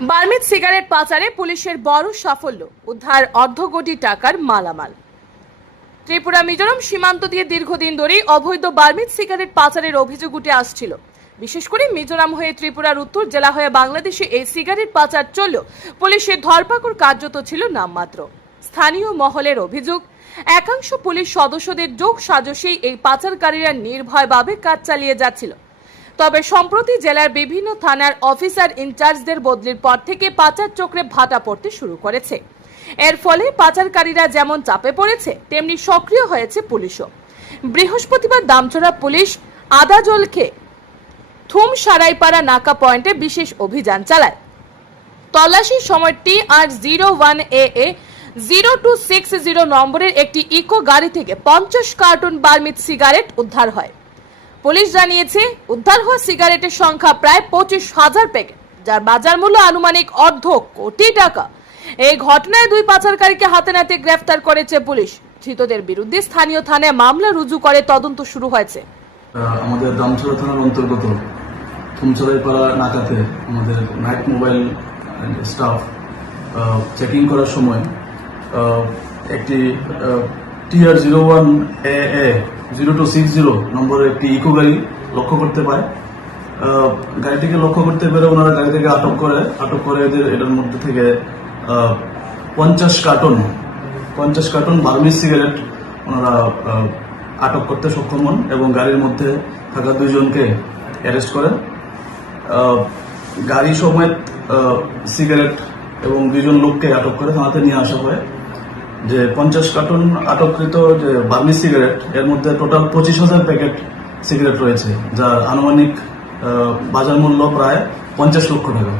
Burmese cigarette পাচারে পুলিশের বড় সাফল্য। উদ্ধার অর্ধ কোটি টাকার মালামাল। ত্রিপুরা, মিজোরাম সীমান্ত দিয়ে দীর্ঘদিন ধরেই অবৈধ বার্মিজ সিগারেট পাচারের অভিযোগ উঠে আসছিল। বিশেষ করে মিজোরাম হয়ে ত্রিপুরার উত্তর জেলা হয়ে বাংলাদেশে এই সিগারেট পাচার চললেও পুলিশের ধরপাকড় কার্যত ছিল নামমাত্র। স্থানীয় মহলের অভিযোগ, একাংশ পুলিশ সদস্যদের যোগ সাজসেই এই পাচারকারীরা নির্ভয়ভাবে কাজ চালিয়ে যাচ্ছিল। তবে সম্প্রতি জেলার বিভিন্ন থানার অফিসার ইনচার্জদের বদলির পর থেকে পাচার চক্রে ভাটা পড়তে শুরু করেছে। এর ফলে পাচারকারীরা যেমন চাপে পড়েছে, তেমনি সক্রিয় হয়েছে পুলিশও। বৃহস্পতিবার দামচড়া পুলিশ আদা আদাজলকে থুম সারাইপাড়া নাকা পয়েন্টে বিশেষ অভিযান চালায়। তল্লাশির সময় T R zero one A A zero two six zero নম্বরের একটি ইকো গাড়ি থেকে পঞ্চাশ কার্টুন বার্মিট সিগারেট উদ্ধার হয়। পুলিশ জানিয়েছে, উদ্ধার হওয়া সিগারেটের সংখ্যা প্রায় পঁচিশ হাজার প্যাকেট, যার বাজার মূল্য আনুমানিক অর্ধ কোটি টাকা। এই ঘটনায় দুই পাচারকারীকে হাতে নাতে গ্রেফতার করেছে পুলিশ। ধৃতদের বিরুদ্ধে স্থানীয় থানায় মামলা রুজু করে তদন্ত শুরু হয়েছে। আমাদের দামছড়া থানার অন্তর্গত থুমছড়াইপাড়া নাকাতে আমাদের নাইট মোবাইল স্টাফ চেকিং করার সময় একটি TR zero one A A zero two six zero নম্বরের একটি ইকো গাড়ি লক্ষ্য করতে পায় গাড়িটিকে লক্ষ্য করতে পেরে ওনারা গাড়ি থেকে আটক করে আটক করে এদের এটার মধ্যে থেকে পঞ্চাশ কার্টন পঞ্চাশ কার্টন বার্মিজ সিগারেট ওনারা আটক করতে সক্ষম হন এবং গাড়ির মধ্যে থাকা দুইজনকে অ্যারেস্ট আহ, গাড়ি সমেত সিগারেট এবং দুজন লোককে আটক করে থানাতে নিয়ে আসা হয়। যে পঞ্চাশ কার্টুন আটককৃত যে বার্মি সিগারেট, এর মধ্যে টোটাল পঁচিশ হাজার প্যাকেট সিগারেট রয়েছে, যার আনুমানিক বাজার মূল্য প্রায় পঞ্চাশ লক্ষ টাকা।